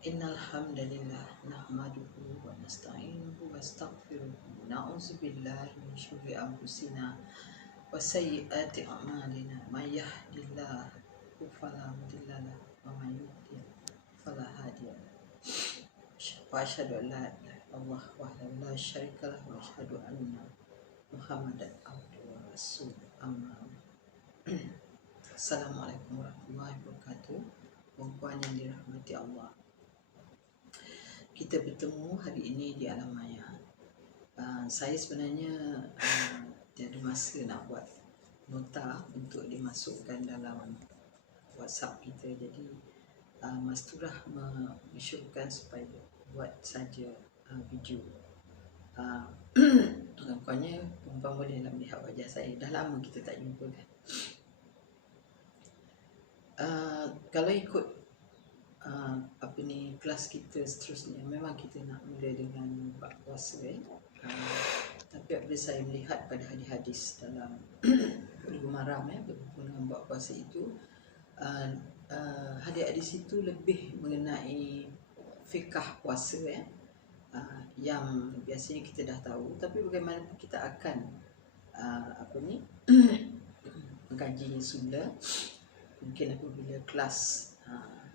Innal hamdalillah nahmaduhu wa nasta'inuhu wa nastaghfiruh. Na'udzu billahi min syururi anfusina wa sayyiati a'malina. May yahdihillahu fala mudilla lahu wa may yudlil fala hadiya lahu. Wa asyhadu an la ilaha illallah wahdahu la syarika lahu wa asyhadu anna Muhammadan abduhu wa rasuluh. Amma ba'du. Assalamualaikum warahmatullahi wabarakatuh. Puan-puan yang dirahmati Allah, kita bertemu hari ini di Alam Maya. Saya sebenarnya tiada masa nak buat nota untuk dimasukkan dalam WhatsApp kita. Jadi Mas Turah mensyuruhkan supaya buat saja video. Nampaknya perempuan bolehlah melihat wajah saya. Dah lama kita tak jumpa kan. Kalau ikut kelas kita seterusnya, memang kita nak mula dengan bab puasa tapi apabila saya melihat pada hadis-hadis dalam Bulughul Maram berhubung dengan bab puasa itu, hadis-hadis itu lebih mengenai fikah puasa yang biasanya kita dah tahu, tapi bagaimanapun kita akan mengkajinya semula. Mungkin apabila kelas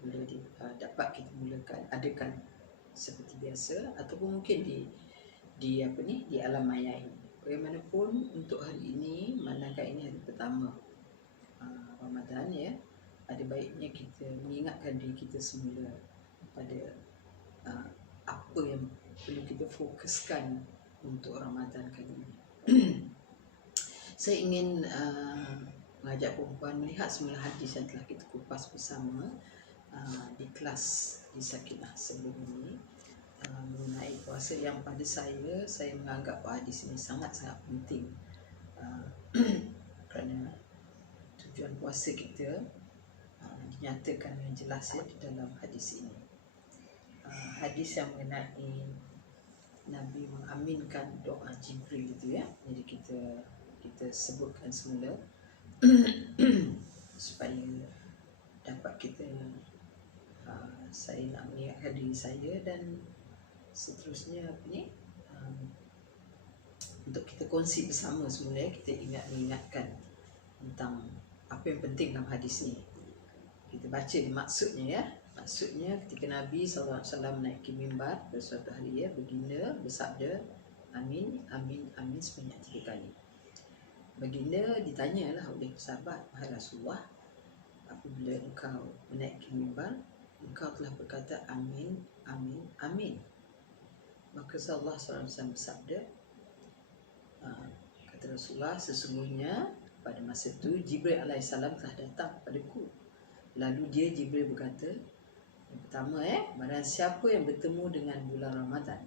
boleh dapat kita mulakan adakan seperti biasa, ataupun mungkin di Alam Maya ini. Bagaimanapun untuk hari ini, manakala ini hari pertama Ramadan ada baiknya kita mengingatkan diri kita semula pada apa yang perlu kita fokuskan untuk Ramadan kali ini. Saya ingin mengajak perempuan melihat semula hadis yang telah kita kupas bersama di kelas di Sakinah sebelum ini mengenai puasa, yang pada saya menganggap hadis ini sangat-sangat penting kerana tujuan puasa kita dinyatakan dengan jelas di dalam hadis ini. Hadis yang mengenai Nabi mengaminkan doa Jibril itu jadi kita sebutkan semula supaya dapat kita saya nak mengingatkan diri saya dan seterusnya untuk kita kongsi bersama semula. Kita mengingatkan tentang apa yang penting dalam hadis ni. Kita baca maksudnya maksudnya ketika Nabi SAW menaiki mimbar pada suatu hari baginda bersabda amin amin amin sebanyak 3 kali. Baginda ditanyalah oleh sahabat, "Wahai Rasulullah, apabila engkau menaiki mimbar, engkau telah berkata amin, amin, amin." Maka Rasulullah SAW bersabda, kata Rasulullah, "Sesungguhnya pada masa itu Jibril AS telah datang kepadaku. Lalu Jibril berkata, yang pertama barang siapa yang bertemu dengan bulan Ramadan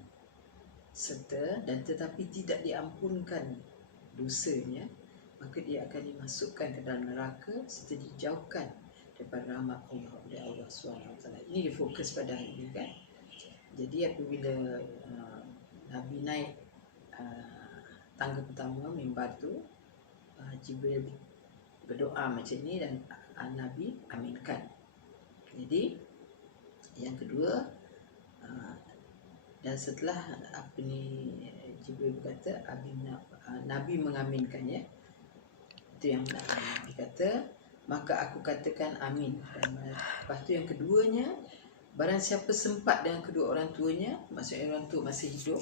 tetapi tidak diampunkan dosanya, maka dia akan dimasukkan ke dalam neraka serta dijauhkan daripada rahmat Allah oleh Allah SWT." Ini dia fokus pada hari ini kan. Jadi apabila Nabi naik tangga pertama mimbar tu, Jibril berdoa macam ni dan Nabi aminkan. Jadi yang kedua, dan setelah Jibril berkata Nabi mengaminkan itu yang Nabi kata, maka aku katakan amin. Dan lepas tu yang keduanya, barang siapa sempat dengan kedua orang tuanya, maksudnya orang tua masih hidup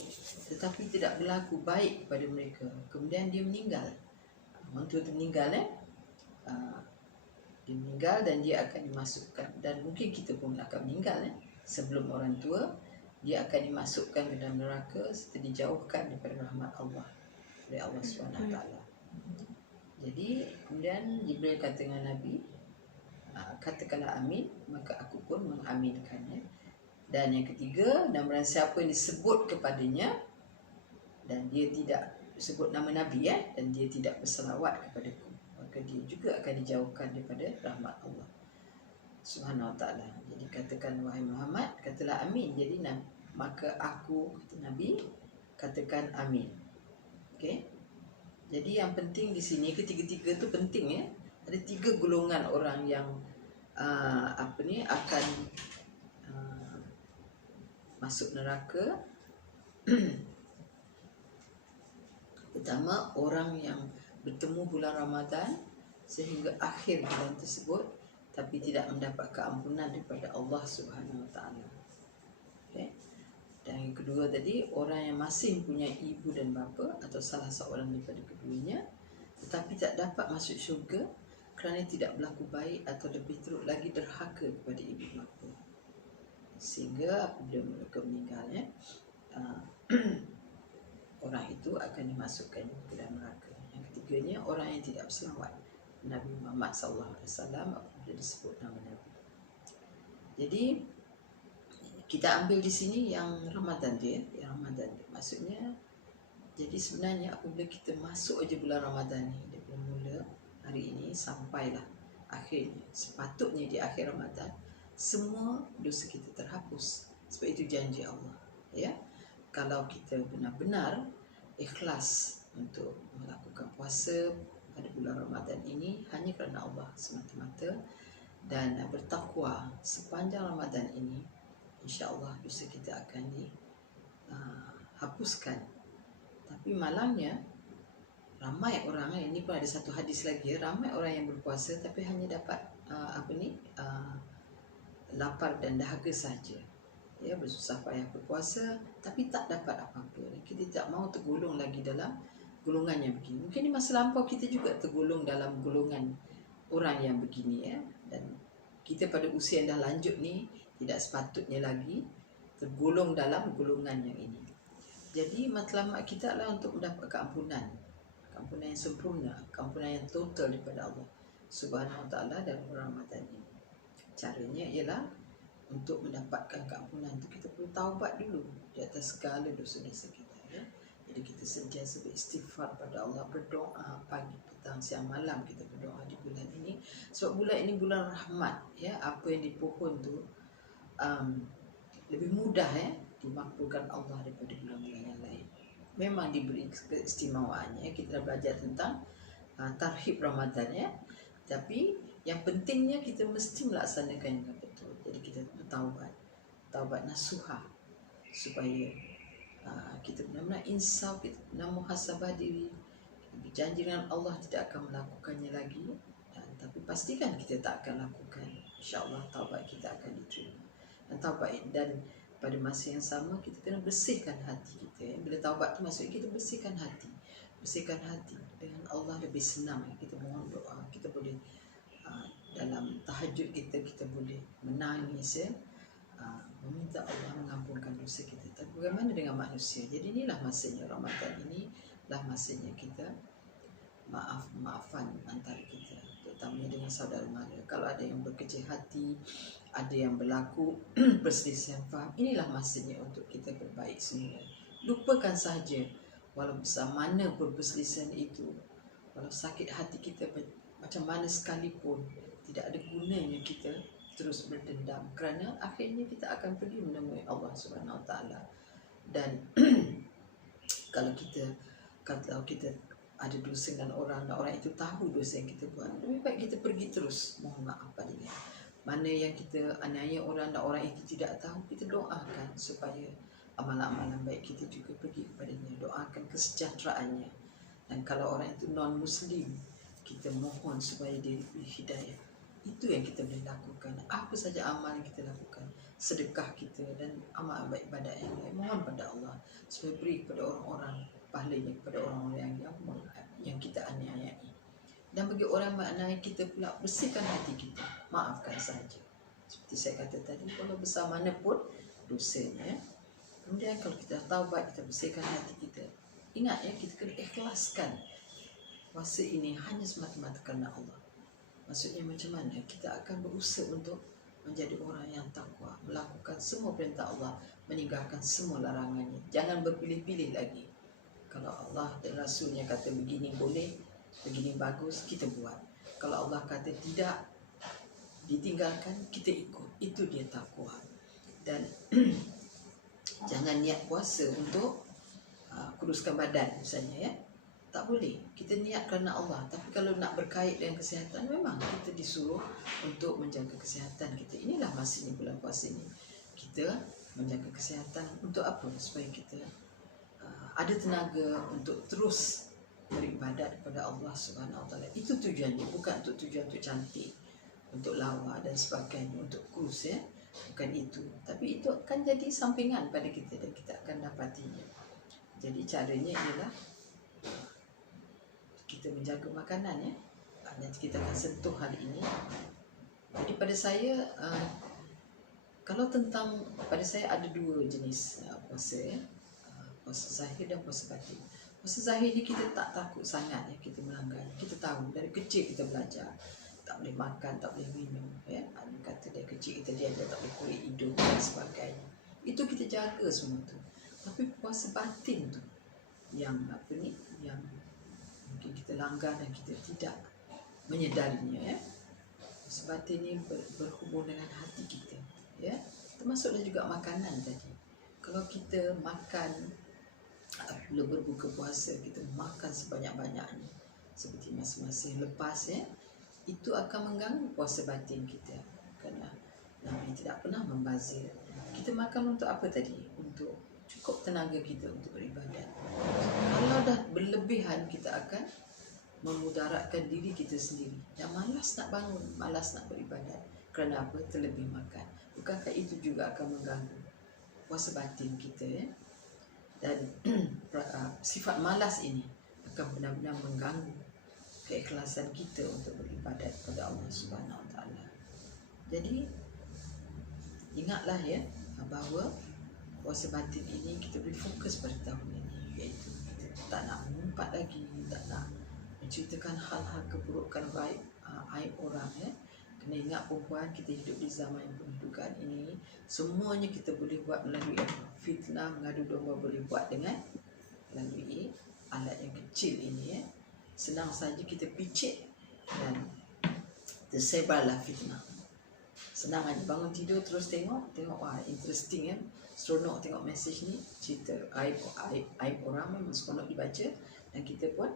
tetapi tidak berlaku baik kepada mereka, kemudian dia meninggal, orang tua tu meninggal dia meninggal dan dia akan dimasukkan, dan mungkin kita pun akan meninggal sebelum orang tua, dia akan dimasukkan ke dalam neraka serta dijauhkan daripada rahmat Allah oleh Allah SWT. Jadi kemudian Jibril kata dengan Nabi, katakanlah amin, maka aku pun mengaminkannya. Dan yang ketiga, dan barang siapa yang disebut kepadanya dan dia tidak sebut nama Nabi dan dia tidak berselawat kepadaku, maka dia juga akan dijauhkan daripada rahmat Allah Subhanahu Wa Taala. Jadi katakan, wahai Muhammad, katalah amin. Jadi maka aku, kata Nabi, katakan amin. Okey. Jadi yang penting di sini, ketiga-tiga tu penting Ada 3 golongan orang yang akan masuk neraka. Pertama, orang yang bertemu bulan Ramadan sehingga akhir bulan tersebut tapi tidak mendapat keampunan daripada Allah Subhanahu Wa Taala. Okay. Dan yang kedua tadi, orang yang masih mempunyai ibu dan bapa atau salah seorang daripada keduanya tetapi tak dapat masuk syurga kerana tidak berlaku baik atau lebih teruk lagi derhaka kepada ibu bapa. Sehingga apabila mereka meninggal, orang itu akan dimasukkan ke dalam neraka. Yang ketiganya, orang yang tidak berselawat Nabi Muhammad SAW apabila disebut nama Nabi. Jadi kita ambil di sini yang Ramadan dia, maksudnya. Jadi sebenarnya apabila kita masuk aja bulan Ramadan ni, daripada mula hari ini sampailah akhirnya, sepatutnya di akhir Ramadan semua dosa kita terhapus. Sebab itu janji Allah, ya. Kalau kita benar-benar ikhlas untuk melakukan puasa pada bulan Ramadan ini hanya kerana Allah semata-mata dan bertakwa sepanjang Ramadan ini, insya-Allah dosa kita akan dihapuskan. Tapi malangnya ramai orang, ini pun ada satu hadis lagi, ramai orang yang berpuasa tapi hanya dapat lapar dan dahaga saja. Ya, bersusah payah berpuasa tapi tak dapat apa-apa. Kita tak mau tergolong lagi dalam golongan yang begini. Mungkin di masa lampau kita juga tergolong dalam golongan orang yang begini, ya. Dan kita pada usia yang dah lanjut ni tidak sepatutnya lagi tergolong dalam golongan yang ini. Jadi matlamat kita adalah untuk mendapat keampunan yang sempurna, keampunan yang total daripada Allah Subhanahu Wa Taala dalam Ramadan ini. Caranya ialah untuk mendapatkan keampunan itu kita perlu taubat dulu di atas segala dosa-dosa kita, ya. Jadi kita sentiasa beristighfar pada Allah, berdoa pagi, petang, siang, malam kita berdoa di bulan ini. Sebab bulan ini bulan rahmat, ya. Apa yang dipohon tu lebih mudah, ya, dimakbulkan Allah daripada bulan-bulan yang lain. Memang diberi keistimewaannya. Kita dah belajar tentang tarhib Ramadan, ya. Tapi yang pentingnya kita mesti melaksanakan dengan betul. Jadi kita taubat nasuha, supaya kita benar-benar insaf, kita benar muhasabah diri, kita berjanji dengan Allah tidak akan melakukannya lagi, tapi pastikan kita tak akan lakukan. InsyaAllah taubat kita akan diterima. Dan pada masa yang sama kita kena bersihkan hati kita, ya. Bila taubat tu maksudnya kita bersihkan hati dengan Allah lebih senang, ya. Kita mohon doa, kita boleh dalam tahajud kita boleh menangis, ya, meminta Allah mengampunkan dosa kita. Tapi bagaimana dengan manusia? Jadi inilah masanya Ramadan ini, lah masanya kita maafan antara kita, terutamanya dengan saudara mara. Kalau ada yang berkecil hati, ada yang berlaku perselisihan faham, inilah masanya untuk kita berbaik semula. Lupakan sahaja, walau besar mana pun perselisihan itu, walau sakit hati kita macam mana sekalipun, tidak ada gunanya kita terus berdendam, kerana akhirnya kita akan pergi menemui Allah Subhanahu Wa Taala. Dan kalau kita ada dosa dengan orang dan orang itu tahu dosa yang kita buat, lebih baik kita pergi terus mohon maaf padanya. Mana yang kita aniaya orang dan orang itu tidak tahu, kita doakan supaya amalan-amalan baik kita juga pergi kepadanya, doakan kesejahteraannya. Dan kalau orang itu non-Muslim, kita mohon supaya dia diberi hidayah. Itu yang kita boleh lakukan. Apa saja amal yang kita lakukan, sedekah kita dan amal baik ibadat yang lain, mohon pada Allah supaya beri kepada orang-orang pahalanya, kepada orang-orang yang kita aniayai. Dan bagi orang maknanya kita pula bersihkan hati kita, maafkan saja. Seperti saya kata tadi, kalau besar mana pun dosanya. Kemudian kalau kita taubat, kita bersihkan hati kita. Ingat, ya, kita kena ikhlaskan puasa ini hanya semata-mata kerana Allah. Maksudnya macam mana? Kita akan berusaha untuk menjadi orang yang takwa, melakukan semua perintah Allah, meninggalkan semua larangannya. Jangan berpilih-pilih lagi. Kalau Allah dan Rasulnya kata begini boleh, begini bagus, kita buat. Kalau Allah kata tidak, ditinggalkan, kita ikut. Itu dia takwa. Dan jangan niat puasa untuk kuruskan badan misalnya, ya. Tak boleh. Kita niat kerana Allah. Tapi kalau nak berkait dengan kesihatan, memang kita disuruh untuk menjaga kesihatan kita. Inilah masanya bulan puasa ini. Kita menjaga kesihatan. Untuk apa? Supaya kita ada tenaga untuk terus beribadat kepada Allah Subhanahu Wa Taala. Itu tujuannya, bukan untuk tujuan untuk cantik, untuk lawa dan sebagainya, untuk kurus ya. Bukan itu. Tapi itu akan jadi sampingan pada kita dan kita akan dapatinya. Jadi caranya ialah kita menjaga makanan ya. Nanti kita akan sentuh hal ini. Jadi pada saya kalau pada saya ada dua jenis puasa ya. Puasa zahir dan puasa batin. Puasa zahir ni kita tak takut sangat ya kita melanggar. Kita tahu dari kecil kita belajar tak boleh makan, tak boleh minum ya. Kata dari kecil kita diajar tak boleh kulit hidung dan sebagainya. Itu kita jaga semua tu. Tapi puasa batin tu yang yang mungkin kita langgar dan kita tidak menyedarinya ya. Puasa batin ni berhubung dengan hati kita ya. Termasuklah juga makanan tadi. Kalau kita makan apabila berbuka puasa, kita makan sebanyak-banyaknya seperti masa-masa yang lepas ya, itu akan mengganggu puasa batin kita. Kerana Nabi tidak pernah membazir. Kita makan untuk apa tadi? Untuk cukup tenaga kita untuk beribadat. Kalau dah berlebihan, kita akan memudaratkan diri kita sendiri dan malas nak bangun, malas nak beribadat. Kerana apa? Terlebih makan. Bukankah itu juga akan mengganggu puasa batin kita ya? Dan sifat malas ini akan benar-benar mengganggu keikhlasan kita untuk beribadat kepada Allah Subhanahu Wa Taala. Jadi ingatlah ya bahawa puasa batin ini kita beri fokus pada tahun ini, iaitu kita tak nak mengumpat lagi, tak nak menceritakan hal-hal keburukan aib orang ya. Kena ingat perempuan, kita hidup di zaman pendudukan ini, semuanya kita boleh buat melalui fitnah, mengadu domba boleh buat dengan melalui alat yang kecil ini ya. Senang saja kita picit dan tersebarlah fitnah. Senang aja bangun tidur terus tengok wah interesting ya, seronok tengok mesej ni, cerita aib orang memang seronok dibaca dan kita pun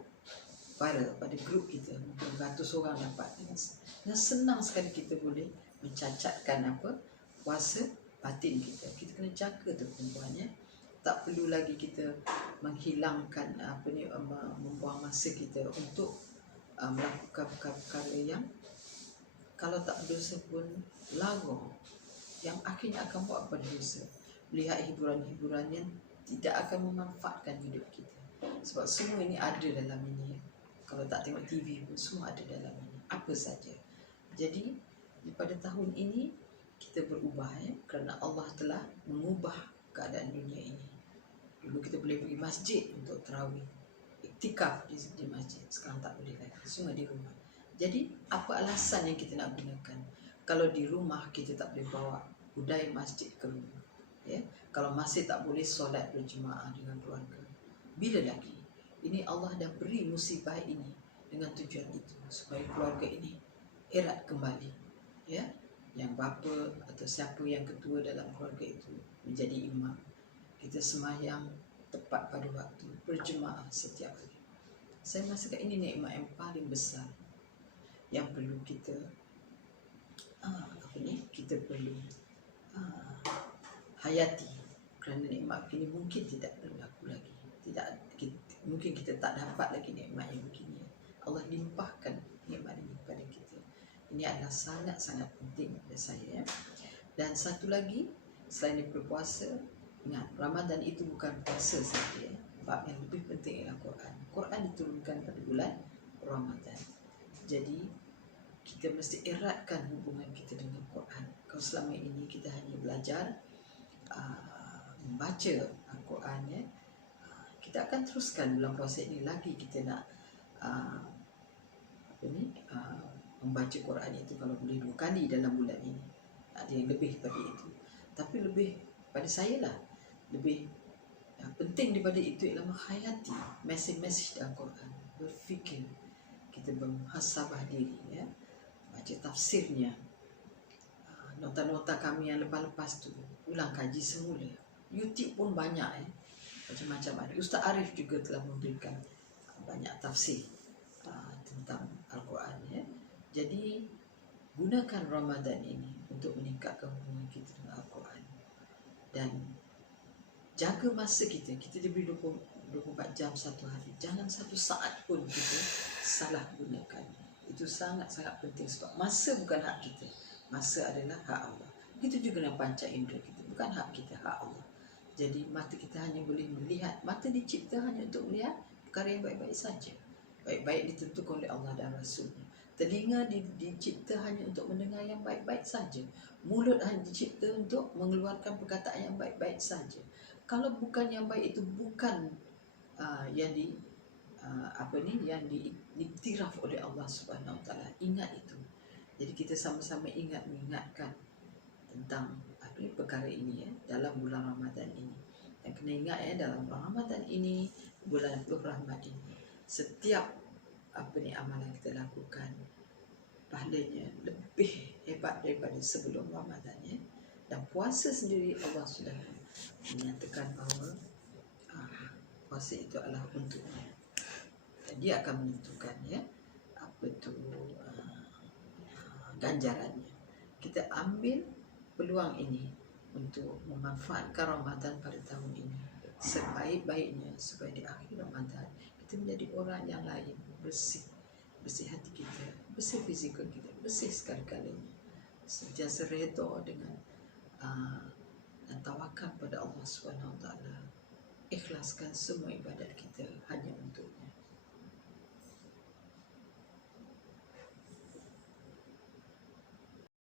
viral pada grup kita, mungkin ratus orang dapat. Dan senang sekali kita boleh mencacatkan puasa batin kita. Kita kena jaga tu perempuan ya. Tak perlu lagi kita menghilangkan membuang masa kita untuk melakukan perkara-perkara yang kalau tak berdosa pun lagu, yang akhirnya akan buat pada dosa. Melihat hiburan-hiburan yang tidak akan memanfaatkan hidup kita. Sebab semua ini ada dalam ini ya. Kalau tak tengok TV pun semua ada dalam ini, apa saja. Jadi pada tahun ini kita berubah ya, kerana Allah telah mengubah keadaan dunia ini. Dulu kita boleh pergi masjid untuk tarawih, iktikaf di masjid. Sekarang tak boleh lagi, semua di rumah. Jadi apa alasan yang kita nak gunakan? Kalau di rumah kita tak boleh bawa budaya masjid ke rumah ya? Kalau masih tak boleh solat berjemaah dengan keluarga, bila lagi? Ini Allah dah beri musibah ini dengan tujuan itu, supaya keluarga ini erat kembali ya. Yang bapa atau siapa yang ketua dalam keluarga itu menjadi imam. Kita sembahyang tepat pada waktu, berjemaah setiap hari. Saya merasakan ini nikmat yang paling besar yang perlu kita kita perlu hayati. Kerana nikmat begini mungkin tidak berlaku lagi. Mungkin kita tak dapat lagi nikmat yang begini. Allah limpahkan nikmat ini kepada kita. Ini adalah sangat-sangat penting bagi saya. Dan satu lagi, selain daripada puasa, ingat, Ramadan itu bukan puasa saja. Bab yang lebih penting ialah Quran. Quran diturunkan pada bulan Ramadan. Jadi, kita mesti eratkan hubungan kita dengan Quran. Kalau selama ini kita hanya belajar membaca Al-Quran ya, kita akan teruskan bulan puasa ini lagi. Kita nak membaca Quran itu kalau boleh 2 kali dalam bulan ini. Ada yang lebih daripada itu, tapi lebih pada saya lah, lebih penting daripada itu ialah menghayati mesej-mesej Al-Quran, berfikir, kita bermuhasabah diri ya, baca tafsirnya, nota-nota kami yang lepas-lepas tu ulang kaji semula. YouTube pun banyak macam-macam ada. Ustaz Arif juga telah memberikan banyak tafsir tentang Al-Quran ya. Jadi gunakan Ramadan ini untuk meningkatkan hubungan kita dengan Al-Quran. Dan jaga masa kita. Kita diberi 24 jam satu hari. Jangan satu saat pun kita salah gunakan. Itu sangat-sangat penting sebab masa bukan hak kita. Masa adalah hak Allah. Begitu juga dengan panca indera kita. Bukan hak kita, hak Allah. Jadi mata kita hanya boleh melihat. Mata dicipta hanya untuk melihat perkara yang baik-baik saja. Baik-baik ditentukan oleh Allah dan Rasulnya. Telinga dicipta hanya untuk mendengar yang baik-baik saja. Mulut hanya dicipta untuk mengeluarkan perkataan yang baik-baik saja. Kalau bukan yang baik itu bukan yang diiktiraf oleh Allah Subhanahu Wa Taala. Ingat itu. Jadi kita sama-sama mengingatkan tentang perkara ini dalam bulan Ramadan ini. Dan kena ingat dalam bulan Ramadan ini, bulan penuh rahmat ini, setiap amalan kita lakukan pahalanya lebih hebat daripada sebelum Ramadan Dan puasa sendiri Allah sudah menyatakan bahawa puasa itu adalah untuknya. Dan dia akan menentukan ganjarannya. Kita ambil peluang ini untuk memanfaatkan Ramadan pada tahun ini sebaik-baiknya, supaya di akhir Ramadan kita menjadi orang yang lain, bersih hati kita, bersih fizikal kita, bersih sekali-kalinya, sentiasa redha dengan dan tawakal pada Allah Subhanahu Wa Taala, ikhlaskan semua ibadat kita hanya untuknya.